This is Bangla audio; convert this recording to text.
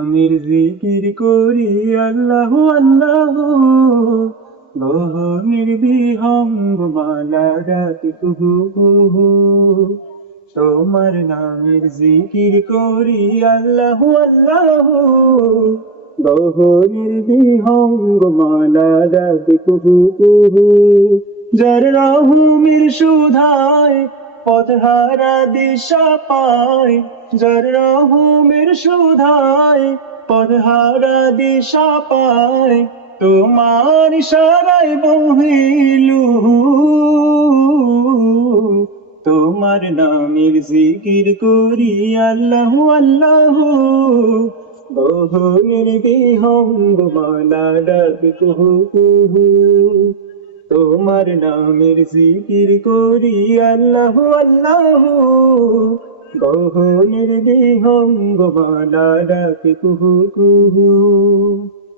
নামের জিকির করি আল্লাহু আল্লাহ, গহনের বিহঙ্গ মালা ডাকি কুহু কুহু। তোমার নামের জিকির করি আল্লাহু আল্লাহ, গহনের বিহঙ্গ মালা ডাকি কুহু কুহু। যার রহমের সুধায় পথহারা দিশা পায়, যার রহমের সুধায় পথহারা দিশা পায়, তোমার ইশারায় বহিলু। তোমার নামের জিকির করি আল্লাহু আল্লাহ, গহনের বিহঙ্গ মালা ডাকি কুহু কুহু। তোমার নামের জিকির করি আল্লাহু আল্লাহ, গহনের বিহঙ্গ মালা ডাকি কুহু কুহু।